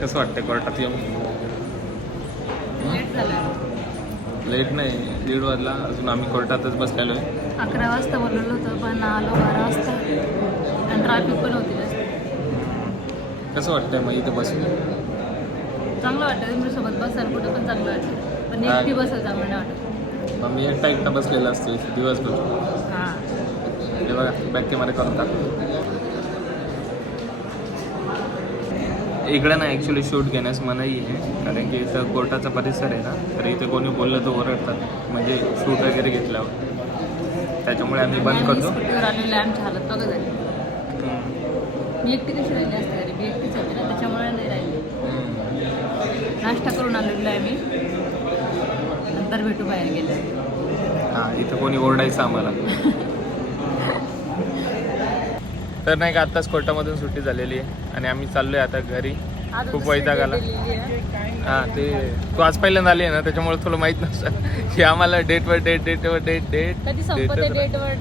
कसं वाटतं कोर्टात येऊन? लेट नाही, 1:30 वाजला, अजून आम्ही कोर्टातच बसलेलो आहे. 11 वाजता बोलवलं होतं पण आलो 12 वाजता आणि ट्रॅफिक पण होती जास्त. कसं वाटतंय मग इथं बसून? चांगलं वाटतं तुमच्यासोबत बसायला कुठं पण चांगलं वाटतं, पण एकटी बसायला चांगलं नाही वाटत. मग मी एकटा बसलेला असतो दिवसभर. हां हे बघा बॅक कॅमेरा करून टाकतो. इकडं ना ॲक्च्युली शूट घेण्यास मनाई आहे, कारण की इथं कोर्टाचा परिसर आहे ना, तर इथे कोणी बोललं तर ओरडतात, म्हणजे शूट वगैरे घेतल्यावर. त्याच्यामुळे आम्ही बंद करतो. स्कूटीवर आलेले आमची हालत बघा झाली. मी एकटी कशी राहिली असते घरी, मी एकटीच होते ना, त्याच्यामुळे नाही राहिली. नाश्ता करून आलेलो आहे मी, नंतर भेटू बाहेर गेले. हां, इथं कोणी ओरडायचं आम्हाला. तर नाही का आत्ताच कोर्टामधून सुट्टी झालेली आहे आणि आम्ही चाललोय आता घरी. खूप वैताग आला. हां, ते तू आज पहिल्यांदा आली आहे ना, त्याच्यामुळे तुला माहीत नसतं की आम्हाला डेटवर डेट कधी संपते, डेटवर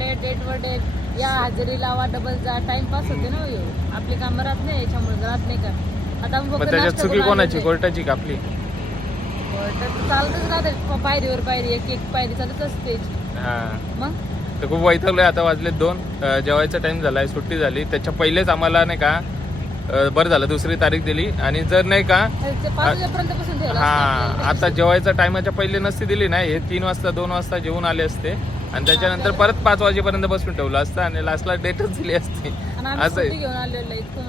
डेट या हजेरी लावा, डबल जा, टाइमपास होते ना. आपली कामं राहत नाही, याच्यामुळे राहत नाही का. आता मग त्याच्यात चुकी कोणाची, कोर्टाची का आपली? चालतच राहते, पायरीवर पायरी, एक पायरी चालत असते. हां, मग तर खूप वैतागलोय. आता वाजले 2, जेवायचा टाइम झालाय, सुट्टी झाली. त्याच्या पहिलेच आम्हाला नाही का बरं झालं 2री तारीख दिली, आणि जर नाही का 5 वाजेपर्यंत बसून ठेवलं. हां, आता जेवायचा टायमाच्या पहिले नसती दिली ना, हे 3 वाजता 2 वाजता जेवून आले असते आणि त्याच्यानंतर परत 5 वाजेपर्यंत बसून ठेवलं असतं आणि लास्टला डेटच दिली असती. असं आहे. घेऊन आलेलो इतकं.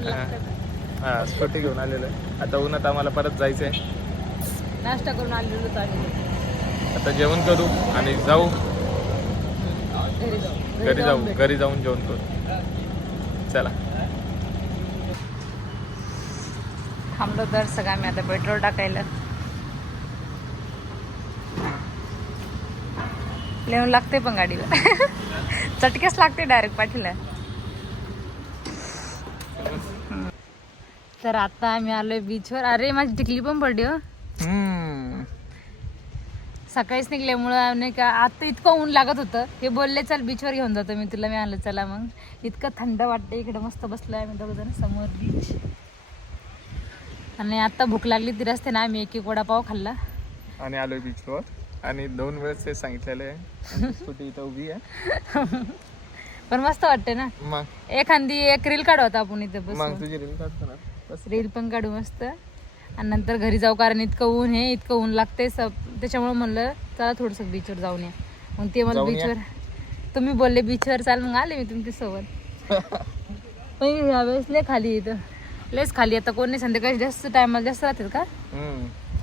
हां, स्कूटी घेऊन आलेलं आहे. आता उन्हात आम्हाला परत जायचं आहे. नाश्ता करून आलेलो चालेल. आता जेवण करू आणि जाऊ घरी जाऊन जेवण करू. चला. थांबलो तर सगळं आम्ही आता पेट्रोल टाकायला. लिहून लागते पण गाडीला. चटकेच लागते डायरेक्ट पाठीला. तर आता आम्ही आलोय बीचवर. अरे माझी टिकली पण पडली हो. सकाळीच निघल्यामुळं नाही का, आता इतकं ऊन लागत होतं. हे बोलले चल बीचवर घेऊन जातो मी तुला. मी आलं चला मग. इतकं थंड वाटतं इकडे. मस्त बसलोय आम्ही दोघं जण समोर बीच. आणि आता भूक लागली ती रस्ते ना, आम्ही एक वडापाव खाल्ला आणि आलोय बीचवर. आणि 2 वेळेस ते सांगितलेलं आहे. स्कूटी इथं उभी आहे. पण मस्त वाटते ना. मग एखादी एक रील काढू आता आपण इथे बस. मग तुझी रील काढतो ना. रील पण काढू मस्त. आणि नंतर घरी जाऊ, कारण इतकं ऊन आहे, इतकं ऊन लागते त्याच्यामुळे म्हणलं चला थोडंसं बीचवर जाऊन या. मग ते मला बीचवर तुम्ही बोलले बीचवर चाल, मग आले मी तुमच्यासोबत. पण यावेळेस लय खाली इथं, लयच खाली. आता कोण नाही, संध्याकाळी जास्त टायमाला जास्त राहतील का.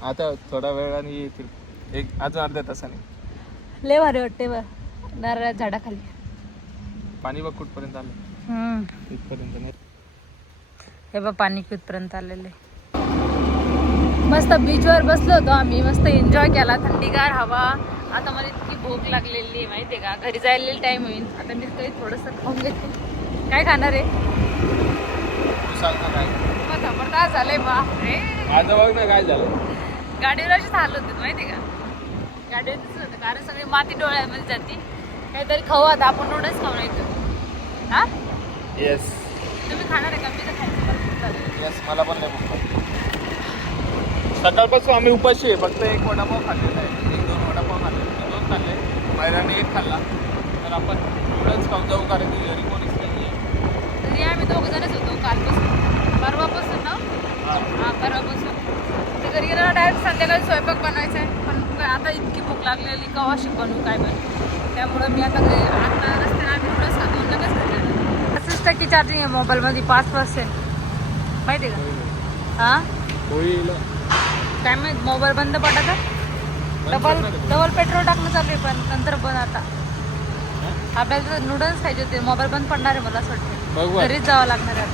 आता थोडा वेळाने येतील, अजून अर्ध्या तासाने. लय भारी वाटते बा नारळाच्या झाडाखाली. पाणी बघ कुठपर्यंत आलं. इथपर्यंत नाही. हे बा पाणी कुठपर्यंत आलेले. मस्त बीचवर बसलो होतो आम्ही, मस्त एन्जॉय केला, थंडीगार हवा. आता मला इतकी भूक लागलेली आहे माहितीये का, घरी जायला टाइम होईल. आता मी काही थोडंसं खाऊन घेते. काय खाणार आहे? जबरदस्त झालंय बापरे. माझं बघ ना काय झालं. गाडीवर अशीच हाल होते माहितीये का, गाडीवर दिसत होतं, कारण सगळी माती डोळ्यामध्ये जाते. काहीतरी खाऊ आता आपण, नूडल्स खाऊ नाही तर. हा येस. तुम्ही खाणार आहे का? मी तर खायचं. येस, मला पण नाही भूक. सकाळपासून आम्ही उपाशी आहे. फक्त 1 वडापाव खाल्लेला आहे, 1-2 वडापाव खाल्ले, 2 खाल्ले, मैराने 1 खाल्ला. तर आपण नूडल्स खाऊ जाऊ, कारण की घरी कोणीच नाही आहे. तरी आम्ही 2 जणच होतो कालपासून, परवापासून ना. हां, परवापासून. ते घरी गेल्यावर डायरेक्ट संध्याकाळी स्वयंपाक बनवायचा आहे. पण आता इतकी भूक लागलेली, कवा बनवू काय बनवू. त्यामुळं मी आता रस्त्याने आम्ही नूडल्स खातो, लगेच घरी. 60% चार्जिंग आहे मोबाईलमध्ये, 5% माहिती आहे का. हां होईल काय माहित, मोबाईल बंद पडता. डबल पेट्रोल टाकणं चालू आहे, पण नंतर बंद. आता आपल्याला नूडल्स खायचे होते, मोबाईल बंद पडणार आहे मला असं वाटतं. घरीच जावं लागणार आहे.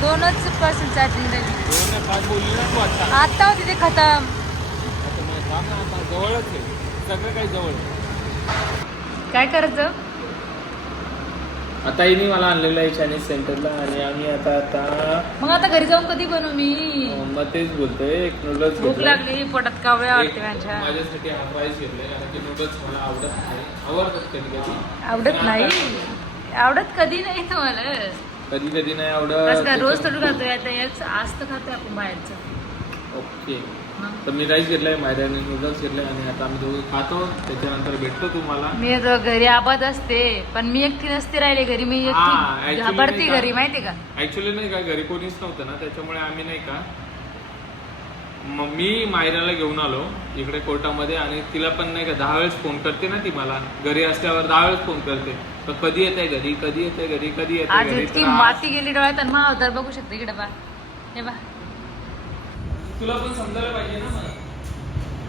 2% चार्जिंग राहिली. आता होती ते खतम. जवळच आहे सगळं, काही जवळ. काय करायचं आता हिने मला आणलेलं आहे चायनीज सेंटरला, आणि आम्ही आता मग आता घरी जाऊन कधी बनवू मी. मग तेच बोलतोय, एक नूडल्स भूक लागली, पोटात कावळ्या वाटते माझ्या. माझ्यासाठी हा फ्राईज घेतलाय, कारण की नूडल्स मला आवडत नाही. आवडतात कधी कधी, आवडत नाही. आवडत कधी नाही तुम्हाला कधी कधी नाही कसं काय रोज आवडत. थोडं खातोय आता याच आज तर खातोय आपण बाहेरचं ओके हा. तर मी राईस घेतलाय, मायराने नूडल्स घेतलाय आणि आता आम्ही दोघं खातो. त्याच्यानंतर भेटतो तुम्हाला. मी तर घरी आबाद असते पण मी एकटी नसते राहिले घरी, मी हा, एकटी actually घाबरती नाही का? घरी माहिती का. ऍक्च्युली नाही का घरी कोणीच नव्हतं ना, त्याच्यामुळे आम्ही नाही का मग मी मायराला घेऊन आलो इकडे कोर्टामध्ये आणि तिला पण नाही का 10 वेळेस फोन करते ना ती मला. घरी असल्यावर 10 वेळेस फोन करते, तर कधी येते घरी, कधी येते घरी, कधी येते आज घरी. इतकी तर आज माती गेली डोळ्यात आणि मग अवतार बघू शकते इकडे बा, हे बा तुला पण समजायला पाहिजे ना मला.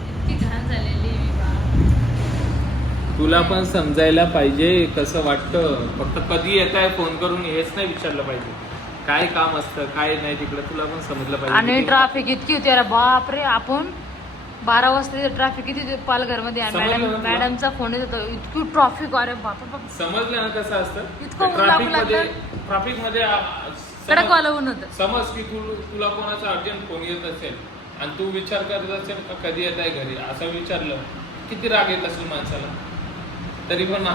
इतकी घाण झालेली मी बा. तुला पण समजायला पाहिजे कसं वाटतं. फक्त कधी येत आहे फोन करून हेच नाही विचारलं पाहिजे. काय काम असतं काय नाही तिकडे तुला पण समजलं पाहिजे. आणि किती- ट्रॅफिक इतकी होती अरे बापरे. आपण 12 वाजता ट्रॅफिक किती होती पालघरमध्ये. समजलं ना तुला? मॅडमचा फोन येत होता इतकी ट्रॅफिक अरे बाप. समजलं ना कसं असतं. इतकं ऊन ट्रॅफिक लागू मध्ये लागलं. ट्रॅफिक मध्ये कडक वाला ऊन होतं. समज की तुला कोणाचा अर्जंट फोन येत असेल आणि तू विचार करत असेल का कधी येत आहे घरी असं विचारलं, किती राग येत असेल माणसाला. तरी पण ना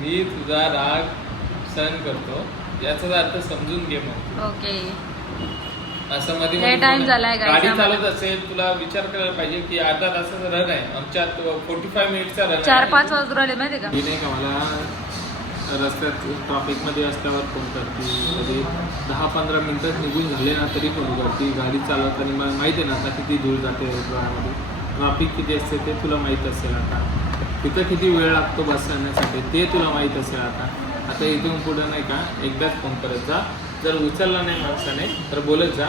मी तुझा राग सहन करतो याचा अर्थ समजून घे. मग ओके असं मध्ये लय time झालाय guys गाडी आम्हाला. चालत असेल तुला विचार करायला पाहिजे की अर्धा तासाचा रन आहे आमच्यात 45 मिनिटचा रन 4-5 वाजता राहिले माहिती का. मी नाही का मला रस्त्यात ट्रॉफिकमध्ये असल्यावर फोन करते. कधी 10-15 मिनिटं निघून झाले ना तरी फोन करते. गाडी चालवताना मला माहिती आहे ना आता किती दूर जाते ड्रायव्हरमध्ये. ट्रॉफिक किती असते ते तुला माहीत असेल. आता तिथं किती वेळ लागतो बस करण्यासाठी ते तुला माहीत असेल. आता इथून पुढं नाही का एकदाच फोन करत जा. जर उचलला नाही माणसाने तर बोलत जा.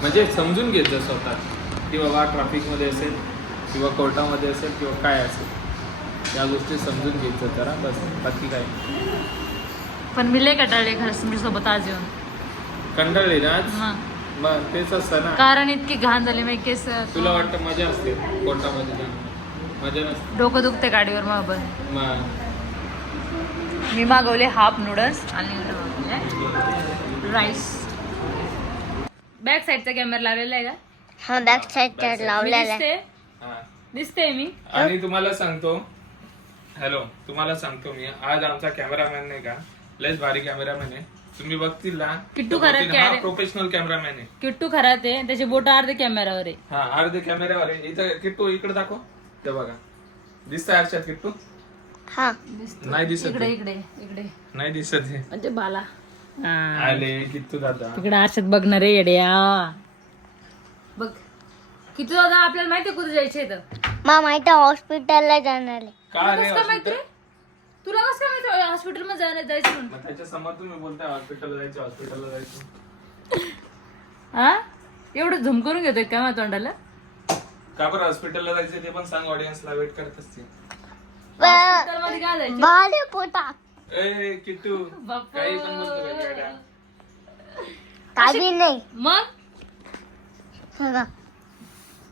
म्हणजे समजून घेत जा स्वतः की बाबा ट्रॅफिकमध्ये असेल किंवा कोर्टामध्ये असेल किंवा काय असेल या गोष्टी समजून घेत जा जरा बस. बाकी काय पण मी लय कंटाळले खरंच तुमच्यासोबत आज येऊन. कंटाळले ना आज. मग मग तेच असतं ना. कारण इतकी घाण झाली मी केस. तुला वाटतं मजा असते कोर्टामध्ये जाणं. मजा नसते. डोकं दुखते गाडीवर मग. मग मी मागवले हाफ नूडल्स आणि राईस. बॅक साईडचा कॅमेरा लावलेला आहे का. हा बॅक साईड लावलेला आहे. दिसते हा. दिसते मी. आणि तुम्हाला सांगतो हॅलो तुम्हाला सांगतो मी आज आमचा कॅमेरामॅन नाही का लयच भारी कॅमेरामॅन आहे. तुम्ही बघतील ना किट्टू खरात हा प्रोफेशनल कॅमेरामॅन आहे. किट्टू खरात आहे त्याचे बोट अर्धे कॅमेरावर आहे. हा अर्धे कॅमेऱ्यावर आहे. इथं किट्टू इकडे दाखव ते बघा. दिसतंय आरशात किट्टू. हा नाही दिसत इकडे आहे. इकडे इकडे नाही दिसत आहे. म्हणजे बाला आले किट्टू दादा. तिकडे आरशात बघणार आहे येड्या. बघ किती दादा आपल्याला माहितीये कुठे जायचे तर. मा माहिती हॉस्पिटलला जाणार आहे. का रे कसं माहिती हॉस्पिटल? तुला कसं काय माहिती हॉस्पिटल मध्ये जायचं म्हणून. मग त्याच्या समोर तुम्ही बोलताय हॉस्पिटलला जायचं. हा एवढं झुम करून घेतोय काय माझ्या तोंडाला. का बरं हॉस्पिटलला जायचं ते पण सांग. ऑडियन्सला वेट करत असतील. हॉस्पिटल मध्ये काय जायचं. बाले पोटात ए किट्टू बाप्पा. काही पण बोलतो रे गाड्या. काही नाही. मग बघा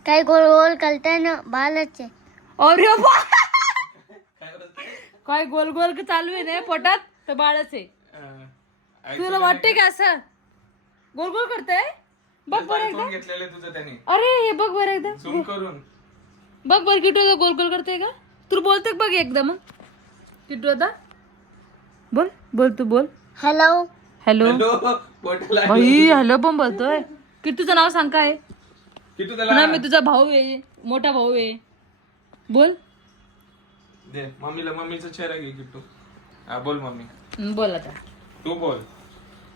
काही गोल गोल करताय ना बालच आहे. अरे बा काय गोल गोल चालू आहे ना पोटात तर बाळच आहे. तुला वाटते का असं गोल गोल करताय. बघ बरं एकदा. घेतलेले तुझं त्याने अरे हे बघ बरं एकदा. झूम करून बघ बरं किटू गोल गोल करते का. तू बोलते बघ एकदा मग किटू आता बोल बोल तू बोल. हॅलो हॅलो हॅलो बोटाला बाई हॅलो पण बोलतोय. किटूचं नाव सांग काय. किट्टू ना त्याला मी तुझा भाऊ आहे मोठा भाऊ आहे. बोल दे मम्मीला. मम्मीचा चेहरा घे किट्टू. हा बोल मम्मी. बोल आता तू बोल.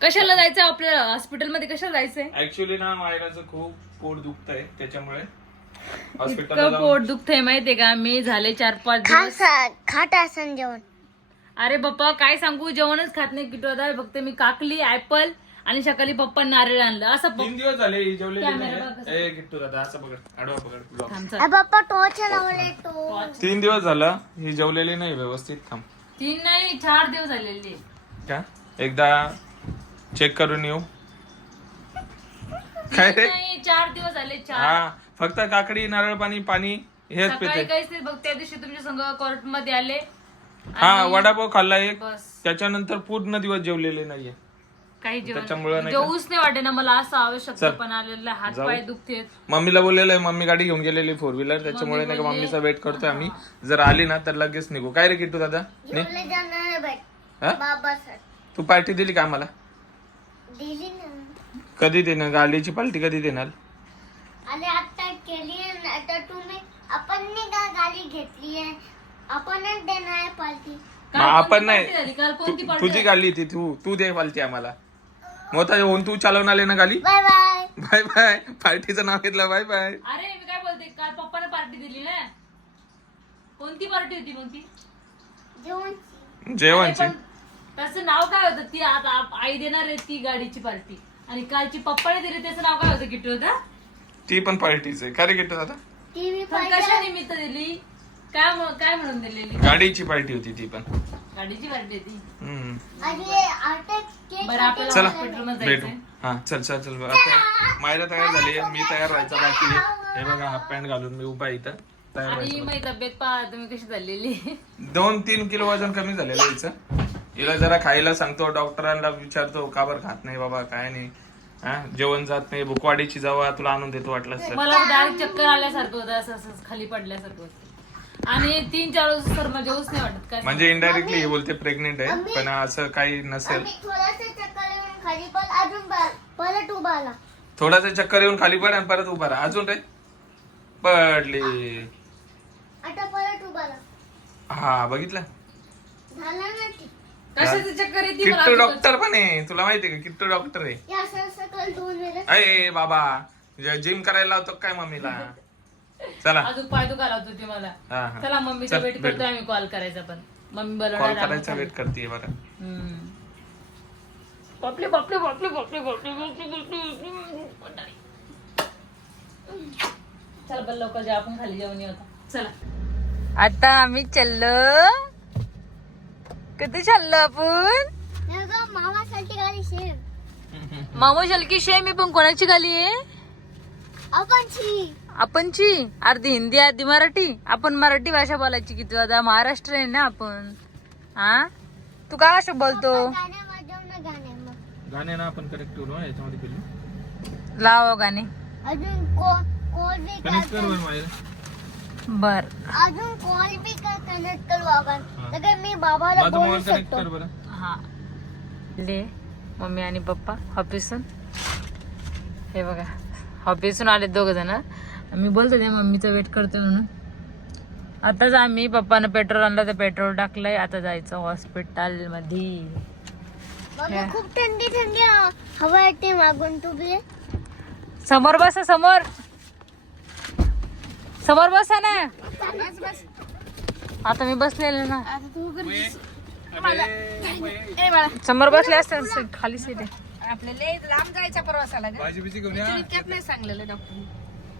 कशाला जायचं आपल्या हॉस्पिटलमध्ये कशाला जायचंय. ऍक्च्युली ना मायराचं खूप पोट दुखतंय त्याच्यामुळे इतकं हॉस्पिटलला पोट दुखतंय माहितीये का. मी झाले 4-5 दिवस. खाट असन जेवण. अरे बाप्पा काय सांगू जेवणच खात नाही किटू दादा. फक्त मी काकली ऍपल आणि सकाळी पप्पा नारळ आणलं असं 3 दिवस झाले ही जेवलेली कॅमेरा बघ नाही. ए किट्टू दादा असं पकड आडवा पकड ब्लॉक. आमचा अरे बाप्पा टॉर्च लावले तो. 3 दिवस झालं ही जेवलेली नाही व्यवस्थित. थांब 3 नाही 4 दिवस झालेले. का एकदा चेक करून येऊ. काय रे. नाही 4 दिवस झाले 4. हा फक्त काकडी नारळ पाणी पाणी हेच सकाळी पिते. काहीच नाही बघ त्या दिवशी तुमच्या संग कोर्ट मध्ये आले. हा वडापाव खाल्ला एक. बस त्याच्यानंतर पूर्ण दिवस जेवलेले नाहीये. काही त्याच्यामुळे जेवण नाही का? जेवूच नाही वाटे ना मला, असं आवश्यकता पण आलेलं आहे, हात पाय दुखतेत. मम्मीला बोललेलं आहे, मम्मी गाडी घेऊन गेलेली 4 व्हीलर, त्याच्यामुळे नाही का मम्मीचा वेट करतोय आम्ही. जर आली ना तर लगेच निघू. काय रे किट्टू दादा, जेवले जाणार आहे बाई. हा? बाबा सर तू पार्टी दिली का आम्हाला? दिली ना. कधी देणार गाडीची पार्टी, कधी देणार? आणि आता केली आहे ना, आता तुम्ही आपण नाही का गाडी घेतली आहे, आपणच देणार आहे पार्टी. आपण नाही, काल कोणती party तुझी गाडी ती, तू दे पार्टी आम्हाला. मोठा होऊन तू चालवून ना गाडी. Bye bye. Bye bye. पार्टीचं नाव घेतलं, बाय बाय. अरे मी काय बोलते, काल पप्पाने पार्टी दिली ना, कोणती पार्टी होती मग ती? जेवणची. अरे पण त्याचं नाव काय होतं? ती आता आई देणार आहे ती गाडीची पार्टी, आणि कालची पप्पाने दिली त्याचं नाव काय होतं किट्टू होता? ती पण पार्टीच आहे. काय रे किट्टू दादा? टीव्ही पण कशा निमित्त दिली? काय म्हणून दिलेली? गाडीची पार्टी होती ती पण. गाडीची पार्टी होती. आणि आता केक बरं आपल्याला चला हॉस्पिटलमध्ये भेटू. जायचंय. हा चल चल चल. आता मायला तयार झाली, मी तयार व्हायचा बाकी आहे. हे बघा हाफ पॅन्ट घालून मी उभा इथं तयार आणि व्हायचं. माझी तब्येत पहा तुम्ही कशी झालेली. 2-3 किलो वजन कमी झालेलं आहे हिचं. हिला जरा खायला सांगतो, डॉक्टरांना विचारतो का बरं खात नाही बाबा, काय नाही, हा जेवण जात नाही, भुकवाडीची जावा तुला आणून देतो वाटलं तर. मला डायरेक्ट चक्कर आल्यासारखं होतं, असं असं खाली पडल्यासारखं होतं. आणि 3-4 दिवस सर म्हणजे जेवूच नाही वाटत काय. म्हणजे इनडायरेक्टली हे बोलते प्रेग्नेंट आहे, पण असं काही नसेल. थोडासा चक्कर येऊन खाली पण अजून परत उभा आला. थोडासा चक्कर येऊन खाली पड आणि परत उभा राहा. अजून रे पडली. आता परत उभा आला. हा बघितलं. झाला ना ती. कशाची चक्कर येते मला किट्टू अजिबात. डॉक्टर पण आहे, तुला माहितीये का? किट्टू डॉक्टर आहे. या सर सकाळ 2 वेळेस अरे बाबा, जिम करायला लावतो काय मम्मीला? चला अजून पाय दुखायला होतो ते मला. हा, हा. चला मम्मीचा चल, वेट भेटू. करतोय आम्ही कॉल करायचा, पण मम्मी कॉल बोलवणार करायचा वेट करते बरं. बापले बापले बापले बापले बापले बापले. चला बरं लवकर जा, आपण खाली जेवण होता. चला आता आम्ही चाललो. कधी चाललो आपण? मामासाठी गाडी शेर मामा शलकी शे. मी पण कोणाची गाली आहे? आपणची. अर्धी हिंदी अर्धी मराठी. आपण मराठी भाषा बोलायची किती वाजता? महाराष्ट्र आहे ना आपण. हा तू काय असं बोलतो? गाणे वाजव ना, गाणे मग गाणे ना आपण करेक्ट करू याच्यामध्ये केली. लाव गाणे. अजून कॉल बी कनेक्ट कर बरं मायला. बर अजून कॉल बी कनेक्ट करू आपण. तर मी बाबाला माझा बोलू मोबाईल कनेक्ट शकतो. कर बरं. हा ले मम्मी आणि पप्पा ऑफिसून. हे बघा ऑफिसून आले 2 जण. मी बोलते ते मम्मीचं वेट करतोय म्हणून. आताच आम्ही पप्पानं पेट्रोल आणलं तर पेट्रोल टाकलंय. आता जायचं हॉस्पिटल मध्ये. मम्मी खूप थंडी थंडी हवा येते मागून. तू बी समोर बसा, समोर समोर बसा ना. आता मी बसलेले ना. समोर बसले असते खाली सीट आहे. आपल्याला लांब जायच्या प्रवासाला ग. भाजी बिजी घेऊन या. इतक्यात नाही सांगलेलं डॉक्टर.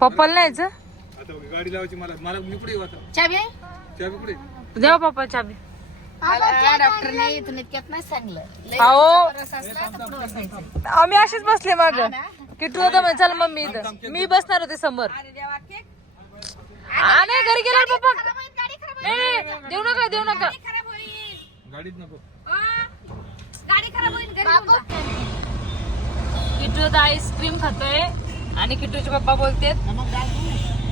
पप्पाला न्यायचं. आता गाडी लावायची मला मी पुढे येऊ. चाबी आहे? चाबी पुढे. देवा पप्पा चाबी. मला डॉक्टरने इथून इतक्यात नाही सांगलं. लय अहो प्रवास असला तर प्रवास व्हायचा. आम्ही असेच बसले माग. किटू होता म्हणजे चल मम्मी इथं. मी बसणार होते समोर. अरे देवा, केक नाही घरी गेला पप्पा. खराब होईल, गाडी खराब होईल. नाही देऊ नका देऊ नका. गाडी खराब होईल. गाडीत नको. गाडी खराब होईल, घरी घेऊन जा. किटू आता आईस्क्रीम खातोय आणि किटूचे पप्पा बोलतेत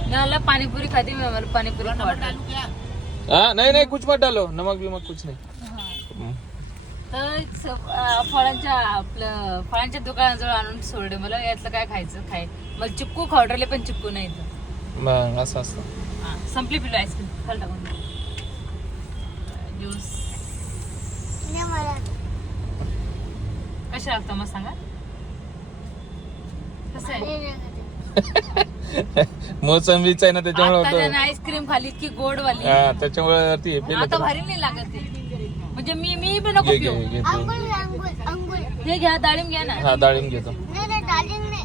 मला पाणीपुरी खाते. मी मला पाणीपुरी खावट. हाँ नहीं कुछ मत डालो, नमक बिमक कुछ नहीं. तर फळांच्या दुकानाजवळ आणून सोडले मला. यातलं काय खायचं खाय. मला चिक्कू खावटले पण चिक्कू नाही इथं. असं असतं. संपली पिलो आईस्क्रीम. खाल टाकून ज्यूस कशा लागतं मग सांगा. कसं आहे? मोसंबीच आहे ना त्याच्यामुळे आता होतं. त्याने आईस्क्रीम खाली इतकी गोड वाली. हा त्याच्यामुळे ती आता भारी नाही लागत ते. म्हणजे मी पण नको घे पिऊ. घे घे तू. अंगुल हे घ्या डाळिंब घ्या ना. हा डाळिंब घेतो. नाही डालिंग नाही.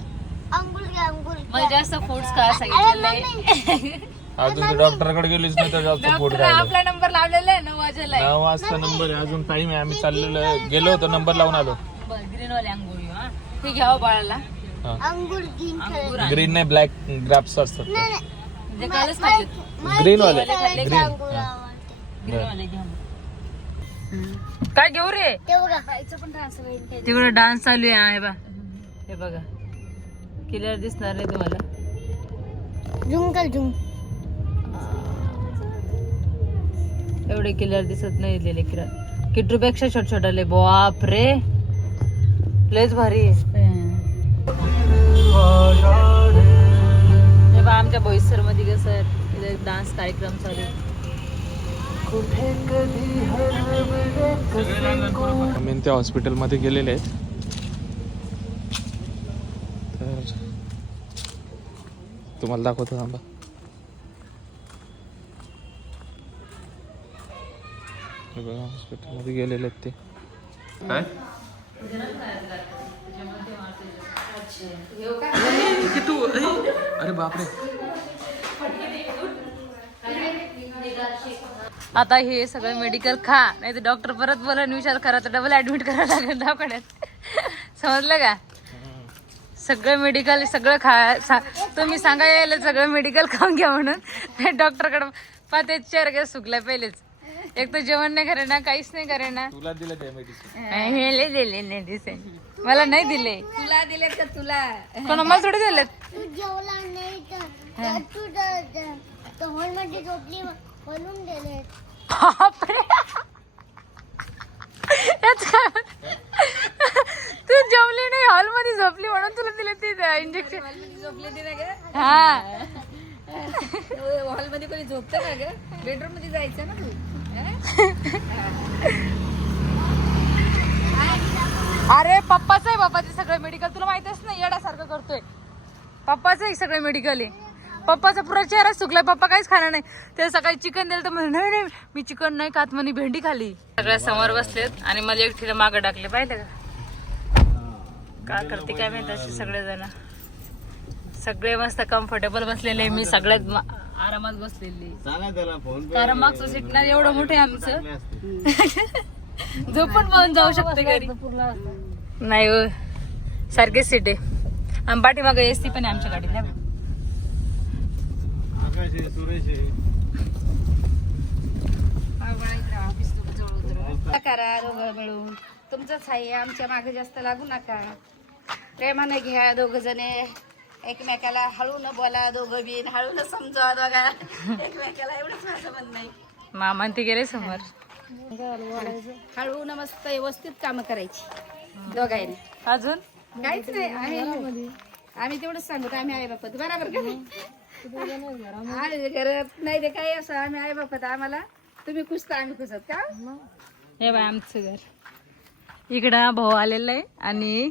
अंगुल घ्या अंगुल. मला जास्त फ्रुट्स खा सांगितलेलं. अजून तू डॉक्टरकडे गेलीस नाही तर जास्त पोट डॉक्टर राहिलं. आपला नंबर लावलेला आहे 9 वाजेला. 9 वाजता नंबर आहे, अजून टाइम आहे. आम्ही चाललेलो गेलो होतो, नंबर लावून आलो. ग्रीन वाले अंगुरी. हा ते घ्यावं बाळाला. अंगुल ग्रीन अंगूर ग्रीन नाही ब्लॅक ग्राप्स असतात ते. म्हणजे कालच खाल्ले. ग्रीन वाले खाल्ले ग्रीन. अंगुल ग्रीन वाले घ्या. काय घेऊ रे तेवढा तिकडे डान्स चालू आहे बा हे बघा क्लिअर दिसणार नाही तुम्हाला झुंकल एवढे क्लिअर दिसत नाही दिलेले किट्टू पेक्षा छोट छोटाले बाप रे लयच भारी आहे. हे बा आमच्या बोईसर मध्ये कसं इथे डान्स कार्यक्रम चालू आहे. आम्ही त्या हॉस्पिटलमध्ये गेलेले आहेत तर तुम्हाला दाखवतो थांबा. हे बघा हॉस्पिटलमध्ये गेलेले आहेत ते. काय अरे बापरे. आता हे सगळं मेडिकल खा नाही तर डॉक्टर परत बोला विचार करा तर डबल ऍडमिट करावं लागेल दवाखान्यात. समजलं का? सगळं मेडिकल सगळं तुम्ही सांगा यायला सगळं मेडिकल खाऊन घ्या म्हणून डॉक्टरकडे पाहते चेहरा सुकला पहिलेच. एक तर जेवण नाही करे ना काहीच नाही करे ना. तुला दिलं ते मेडिसिन दिले मेडिसिन मला नाही दिले. तुला दिले का तुला कोण मला थोडे दिले. तू जेवला नाही तर तू हॉल मध्ये झोपली म्हणून दिले. बापरे तू जेवली नाही हॉल मध्ये झोपली म्हणून तुला दिले ते इंजेक्शन. झोपले दिले ग हा हॉल मध्ये कोणी झोपतं का ग बेडरूम मध्ये जायचं ना तू. अरे पप्पाच आहे बाबा ते सगळं मेडिकल तुला माहितच नाही येण्यासारखं करतोय. पप्पाच आहे सगळं मेडिकल आहे. पप्पाचा पुरा चेहरा सुकलाय. पप्पा काहीच खाणार नाही. ते सकाळी चिकन दिलं तर म्हणे नाही नाही मी चिकन नाही खात म्हणे भेंडी खाली. सगळ्या समोर बसलेत आणि मला एकटीला मागं टाकले पाहिलं का. काय करते काय माहिती असे सगळेजण. सगळे मस्त कम्फर्टेबल बसलेले मी सगळ्यात आरामात बसलेली. कारण मागचं सीट ना एवढं मोठं आहे आमचं झोपून पाहून जाऊ शकते घरी. नाही हो सारखीच सीट आहे. आणि पाठीमागं एसी पण आहे आमच्या गाडीत. करा दोघं मिळून तुमचंच आहे आमच्या मागे जास्त लागू नका. प्रेमाने घ्या दोघ जणे एकमेकाला हळू न बोला दोघं बिन हळू न समजा बघा एकमेकाला एवढंच माझं म्हणणं आहे. मामा ते गेले समोर. हळू न मस्त व्यवस्थित कामं करायची दोघांनी. अजून काहीच नाही आम्ही तेवढंच सांगतो आम्ही आई बापत बरोबर का नाही. आम्ही करत नाही ते काही असं आम्ही आई बापत आम्हाला तुम्ही खुश तर आम्ही खुशत का. हे बाय आमचं घर इकडं भाऊ आलेला आहे आणि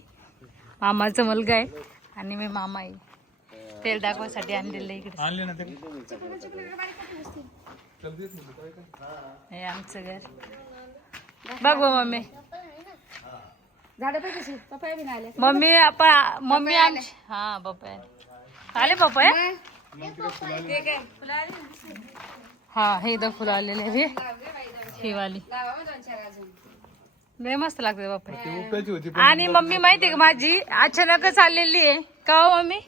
मामाचा मुलगा आहे आणि मी मामा आहे. तेल दाखवायसाठी आणलेलं आहे इकडे. आणले ना ते हे आमचं घर बघ बा मम्मी. झाडं पण कशी पप्पा बी आले मम्मी आमची हा पप्पा आले पप्पा हा हे एकदा फुलं आलेले आहे ही वाली लय मस्त लागते बापा. आणि मम्मी माहितीये का माझी अचानकच आलेली आहे का हो मम्मी.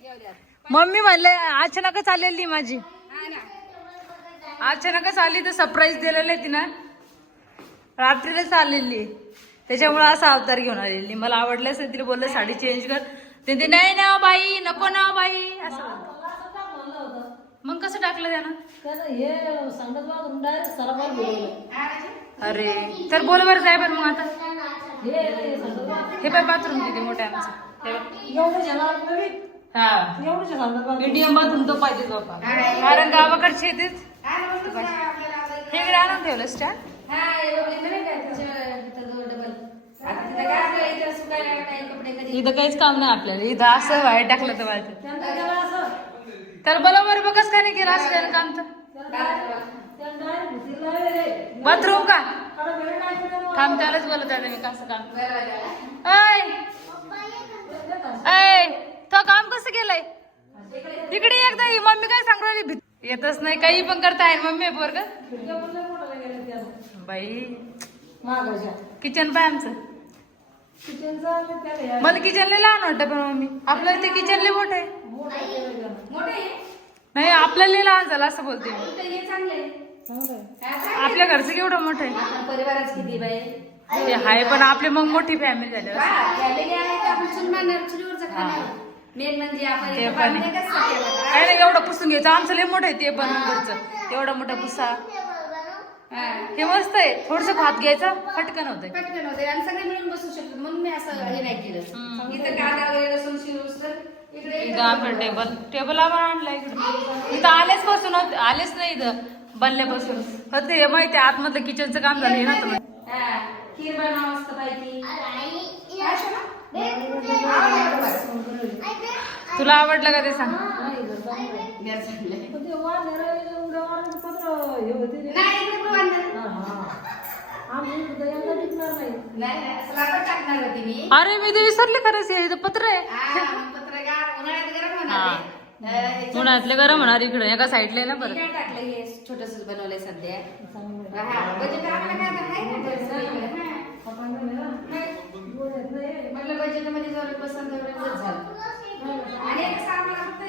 मम्मी म्हणले अचानकच आलेली माझी अचानकच आली तर सरप्राईज दिलेलं आहे तिनं रात्रीलाच आलेली आहे. त्याच्यामुळे असा अवतार घेऊन आलेली. मला आवडलं असेल तिला बोललं साडी चेंज कर ते नाही ना बाई नको ना बाई असं. मग कसं टाकलं त्यानं अरे तर बोल बरं जाय बरं मग आता. हे बाय बाथरूम तिथे मोठ्या आमचं हा मीडियम बाथरूम तो पाहिजे बाबा कारण गावाकडचे येतेच. हे आणून ठेवलं स्टँड. इथं काहीच काम नाही आपल्याला. इथं असं बाहेर टाकलं तर व्हायचं तर बरोबर बघच काय नाही केलं असं काम तर. बाथरूम का काम त्यालाच बोलत आहे मी कसं काम. तो काम कसं केलंय इकडे एकदा मम्मी काय सांगू राहिली येतच नाही काही पण करताय मम्मी पोर का बाई. किचन पाय आमचं मला किचनला लहान वाटतं पण मम्मी आपल्याला ते किचनला मोठं आहे नाही आपल्याला लहान झालं असं बोलते मी. आपल्या घरचं केवढं मोठं आहे परिवाराच किती बाई ते आहे, पण आपली मग मोठी फॅमिली झाली फॅमिली आहे तर आपण चुलीवरचं खाणार मेन म्हणजे आपण ते इथं पण बांधणे कसं केलं? काय नाही एवढं पुसून घ्यायचं, आमचं लय मोठं आहे ते पण घरचं एवढा मोठा पुसा. हा. हे मस्त आहे, थोडस भात घ्यायचं फटकन होतंय. पटकन होते आणि सगळे मिळून बसू शकतो म्हणून मी असं हे नाही केलं. इथं कांदा वगैरे लसूण शिरूस तर इकडे इथं आपलं टेबल आपण आणलं इकडे. इथं आलेच बसून आलेच नाही इथं बनल्यापासून फक्त हे माहिती आहे आतमधलं किचनचं काम झालं ना तुम्ही. हा, खीर बनवा मस्त पैकी. तुला आवडलं का ते सांग. नाही इकडे पण वांदे नाही, असं लाकूड टाकणार होती मी. अरे मी ते विसरले खरंच, हे इथं पत्र आहे. हा, मग पत्रकार उन्हाळ्यात गरम होणार आहे. उन्हाळ्यातले गरम होणार इकडे एका साईडला ना मी परत. काय टाकलं हे छोटस बनवलंय सध्या. हा, बजेट आम्हाला काय आता आहे ना घरचं. म्हटलं बजेटमध्ये जर बसन तेवढं झालं. आणि एक कसं आम्हाला फक्त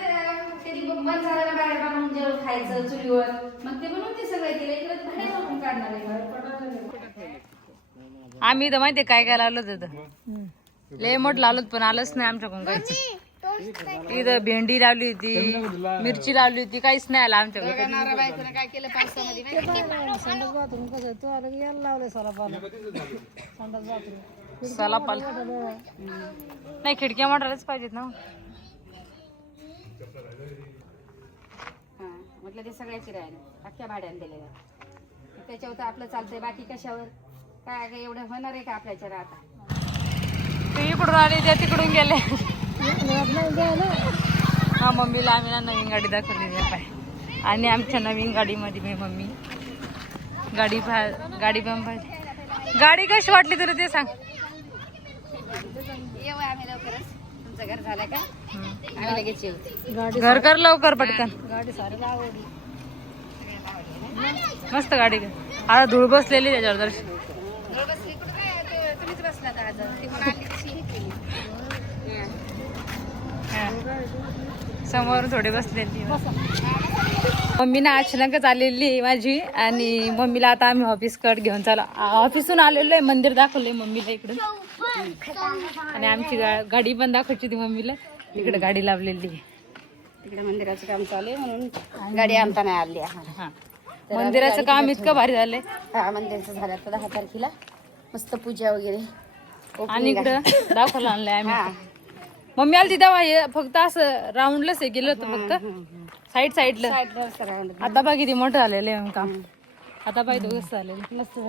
कधी बंद झालं ना बाहेर बनवून जेवण खायचं चुलीवर, मग ते बनवून ते सगळं केलं. इकडे बाहेर बनवून काढणार आहे. आम्ही इथं माहितीये काय काय लावलं होतं, लय मोठ लावलं पण आलंच नाही आमच्याकडून काहीच. इथं भेंडी लावली होती, मिरची लावली होती, काहीच नाही आलं आमच्याकडे. नवरा बायकोनं काय केलं पावसामध्ये माहिती सलापाल नाही, खिडक्या मोठारच पाहिजेत ना. हा, म्हटलं ते सगळ्याची राहील अख्ख्या भाड्याने दिलेलं. त्याच्यावर तर आपलं चालतंय, बाकी कशावर काय काय एवढं होणार आहे का आपल्याच्या आता. ते इकडून आले त्या तिकडून गेले. हा, मम्मीला आम्ही ना नवीन गाडी दाखवलेली आहे पाय, आणि आमच्या नवीन गाडीमध्ये मी मम्मी गाडी पण पाहिजे. गाडी कशी वाटली तरी ते सांग. येऊ आम्ही लवकरच. तुमचं घर झालं का आम्ही लगेच येऊ. घर कर लवकर पटकन. मस्त गाडी आता धूळ बसलेली त्याच्यावर दर्शन. तुम्हीच बसला तर आज तिकडून आली तशी हे केली. समोर थोडी बसलेली. मम्मी ना अचानकच आलेली आहे माझी, आणि मम्मीला आता आम्ही ऑफिस कट घेऊन चालू. ऑफिसून आलेलो आहे, मंदिर दाखवलंय मम्मीला इकडून, आणि आमची गाडी पण दाखवायची होती मम्मीला. तिकडे गाडी लावलेली आहे. तिकडे मंदिराचं काम चालू आहे म्हणून गाडी आणता नाही आली. हा, मंदिराचं काम इतकं भारी झालंय. हा, मंदिराचं झालं आता 10 तारखेला मस्त पूजा वगैरे. आणि इकडं दाखवलं आणलंय आम्ही. मम्मी आली तेव्हा हे फक्त असं राऊंडलाच हे केलं होतं फक्त साईडला. आता बघ किती मोठं झालेलं आहे काम. आता पाहिजे कसं झालेलं. मस्त